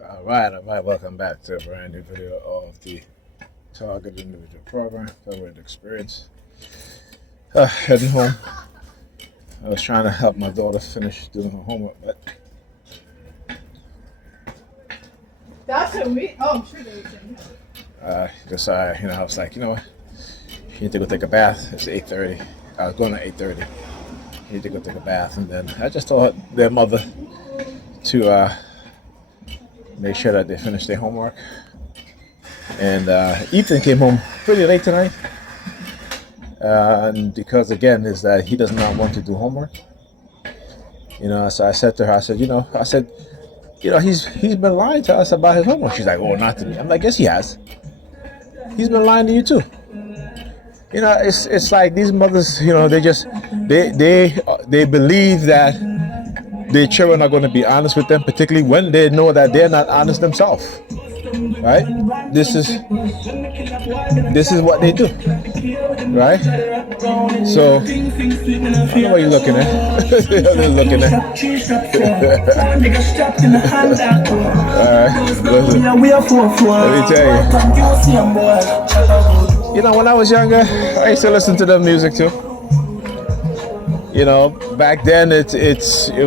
All right. Welcome back to a brand new video of the Target Individual Program, Target Experience. Heading home. I was trying to help my daughter finish doing her homework, but That's what we. Oh, I'm sure they were saying. decided, I was like, you know what? You need to go take a bath. It's 8:30. I was going at 8:30. You need to go take a bath, and then I just told their mother to make sure that they finish their homework. And Ethan came home pretty late tonight. And because again is that he does not want to do homework. So I said to her, he's been lying to us about his homework. She's like, oh, not to me. I'm like, yes, he has. He's been lying to you too. It's like these mothers, they believe that their children are going to be honest with them, particularly when they know that they're not honest themselves. Right? This is what they do. Right? So I don't know what you're looking at. They're looking at. Alright. Let me tell you. When I was younger, I used to listen to the music too. Back then it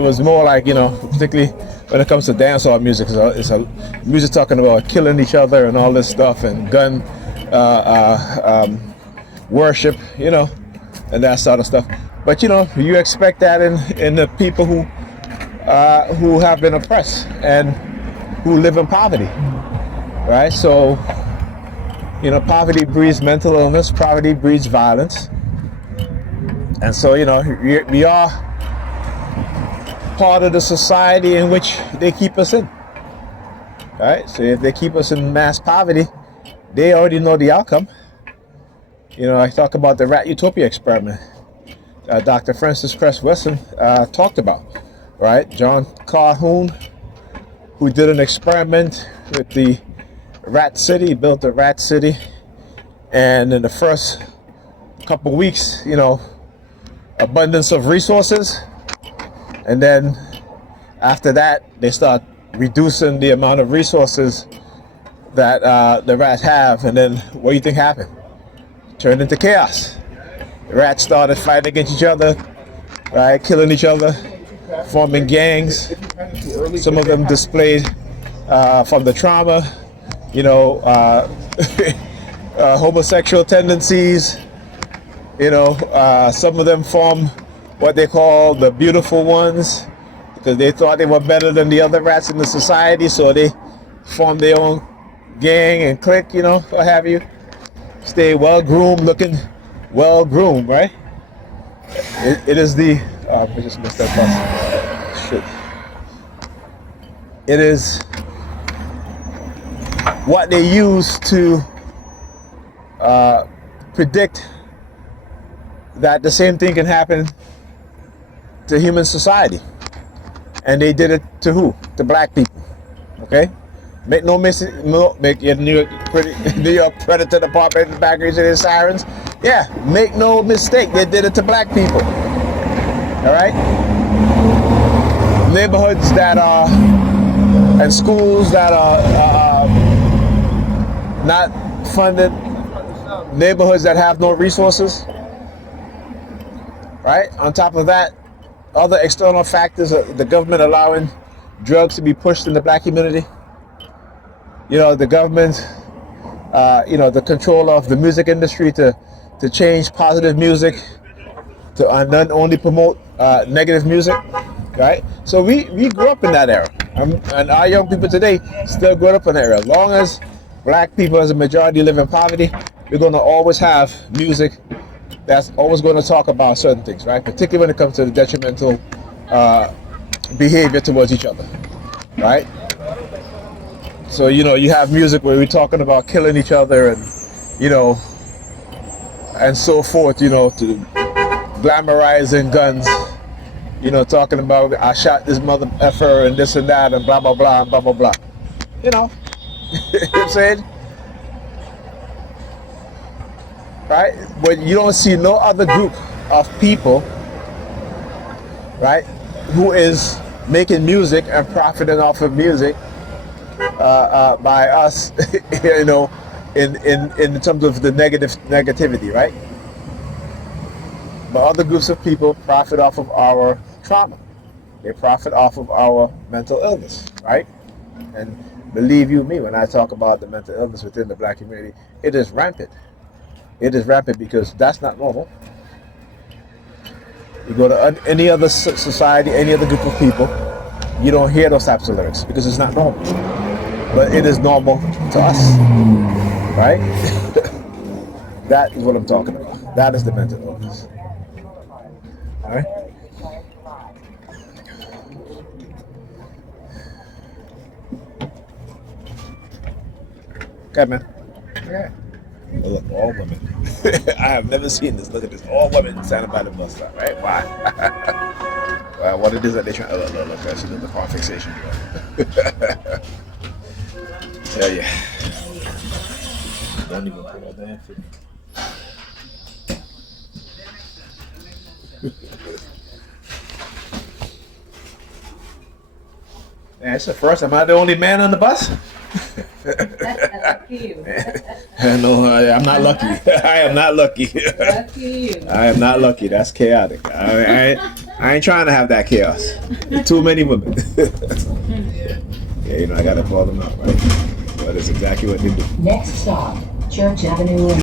was more like, particularly when it comes to dancehall music, it's a music talking about killing each other and all this stuff and gun worship, and that sort of stuff. But you expect that in the people who have been oppressed and who live in poverty, right? So poverty breeds mental illness, poverty breeds violence. And so, we are part of the society in which they keep us in. Right? So if they keep us in mass poverty, they already know the outcome. I talk about the Rat Utopia experiment. Dr. Francis Cress Weston talked about, right? John Calhoun, who did an experiment with the Rat City, built the Rat City, and in the first couple weeks, abundance of resources, and then after that they start reducing the amount of resources that the rats have, and then what do you think happened? Turned into chaos. The rats started fighting against each other, right, killing each other, forming gangs. Some of them displayed from the trauma, homosexual tendencies. Some of them form what they call the beautiful ones because they thought they were better than the other rats in the society, so they formed their own gang and clique, what have you. Stay well-groomed, looking well-groomed, right? It is the... I just missed that bus. Shit. It is what they use to predict that the same thing can happen to human society. And they did it to who? To black people. Okay? Make no mistake, make your New York Predator Department back raising their sirens. Yeah, make no mistake, they did it to black people. Alright? Neighborhoods that are, and schools that are not funded, neighborhoods that have no resources. Right? On top of that, other external factors, the government allowing drugs to be pushed in the black community. The government, the control of the music industry to change positive music to not only promote negative music, right? So we grew up in that era. And our young people today still grow up in that era. As long as black people as a majority live in poverty, we're going to always have music that's always going to talk about certain things, right? Particularly when it comes to the detrimental behavior towards each other, right? So, you have music where we're talking about killing each other and, and so forth, to glamorizing guns, talking about I shot this mother effer and this and that and blah, blah, blah, and blah, blah, blah. You know what I'm saying? Right? But you don't see no other group of people, right, who is making music and profiting off of music by us, you know, in terms of the negativity, right? But other groups of people profit off of our trauma. They profit off of our mental illness, right? And believe you me, when I talk about the mental illness within the black community, it is rampant. It is rampant because that's not normal. You go to any other society, any other group of people, you don't hear those types of lyrics because it's not normal. But it is normal to us, right? That is what I'm talking about. That is the mental illness. All right? Okay, man. Yeah. Oh, look, all women. I have never seen this. Look at this. All women standing by the bus stop, right? Why? Well, what it is that they're trying to look. She did the car fixation. Tell ya. Don't even put that damn thing. Man, it's the first. Am I the only man on the bus? Lucky you. No, I'm not lucky. I am not lucky. Lucky you. I am not lucky. That's chaotic. I ain't trying to have that chaos. Too many women. Yeah, you know, I gotta call them out, right? But it's exactly what they do. Next stop, Church Avenue.